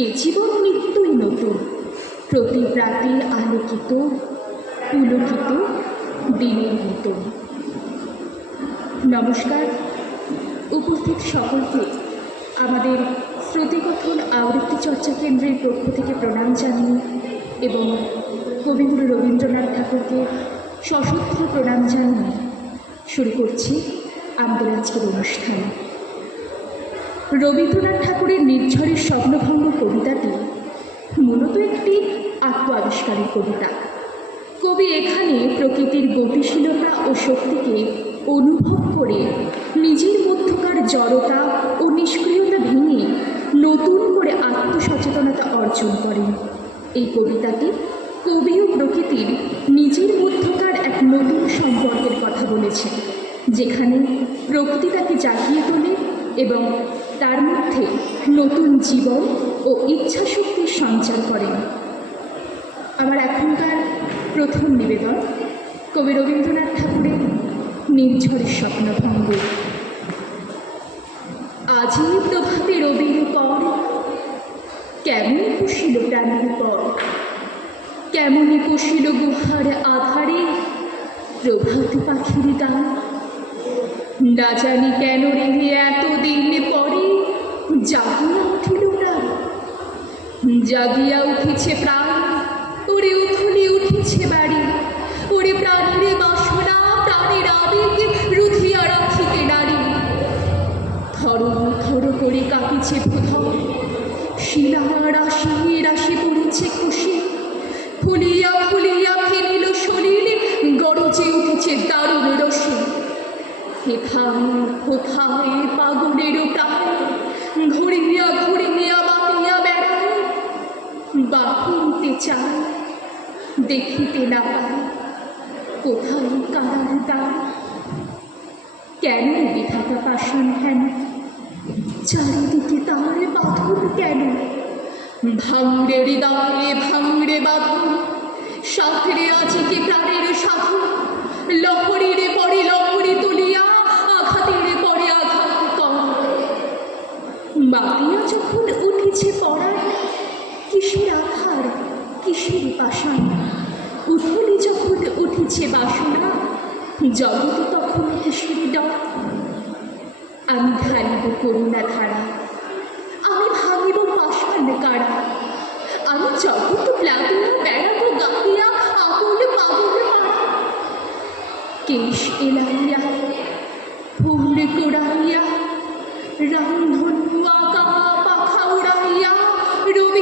এ জীবন নিত্যই নতুন প্রতি প্রাতে আলোকিত, পুলকিত দিনের মতন নমস্কার। উপস্থিত সকলকে আমাদের শ্রুতিকথন আবৃত্তি চর্চা কেন্দ্রের পক্ষ থেকে প্রণাম জানিয়ে এবং কবিগুরু রবীন্দ্রনাথ ঠাকুরকে সশস্ত্র প্রণাম জানিয়ে শুরু করছি আমাদের আজকের অনুষ্ঠান। রবীন্দ্রনাথ ঠাকুরের নির্ঝরের স্বপ্নভঙ্গ কবিতাটি মূলত একটি আত্ম আবিষ্কারের কবিতা। কবি এখানে প্রকৃতির গতিশীলতা ও শক্তিকে অনুভব করে নিজের মধ্যকার জড়তা ও নিষ্ক্রিয়তা ভেঙে নতুন করে আত্মসচেতনতা অর্জন করেন। এই কবিতাটি কবি ও প্রকৃতির নিজের মধ্যকার এক নতুন সম্পর্কের কথা বলেছে, যেখানে প্রকৃতি তাকে জাগিয়ে তোলে এবং তার মধ্যে নতুন জীবন ও ইচ্ছাশক্তির সঞ্চার করেন। আমার এখনকার প্রথম নিবেদন কবি রবীন্দ্রনাথ ঠাকুরের নির্ঝরের স্বপ্নভঙ্গ। আজই প্রভাতে রবির পর, কেমন কুশিল প্রাণীর পর? কেমনই কুশিল গুহার আধারে প্রভাত পাখির গান না জানি কেন রে এতদিন পরে জাগিয়া উঠিল প্রাণ জাগিয়া উঠিছে প্রাণ, ওরে উথলি উঠিছে বাড়ি। ওরে প্রাণীর বাসনা, প্রাণের আবেগ রুধিয়া রাখিতে নারী। থর থর করে কাঁপিছে ভূধর শিলা রাশি রাশি পড়েছে খুশি ফুলিয়া ফুলিয়া ফেলিল শরীর, গরজে উঠেছে দারুণ রসে। কোথায় কোথায় পাগলের প্রাণ ঘুরিয়া ঘুরিয়া বাতিয়া বেড়ায় বাহিতে চায় দেখিতে না পায় কোথায় কারার দ্বার কেন বিধাতা পাষাণ হেন? চারিদিকে তার বাঁধন কেন? ভাঙড়ে হৃদয়ে ভাঙড়ে বাঁধন সাথরে আছে কি প্রাণের সাধু লহরীরে কিসের আধার কিসের পাষাণ উঠলি যখন উঠেছে বাসনা জগতে তখন কিসের ডর আমি ঢালিব করুণা ধারা, আমি ভাঙিব পাষাণ কারা। আমি জগৎ প্লাবিয়া বেড়াবো গাহিয়া, আগুন কেশ এলাইয়া পাখা উড়াইয়া রবির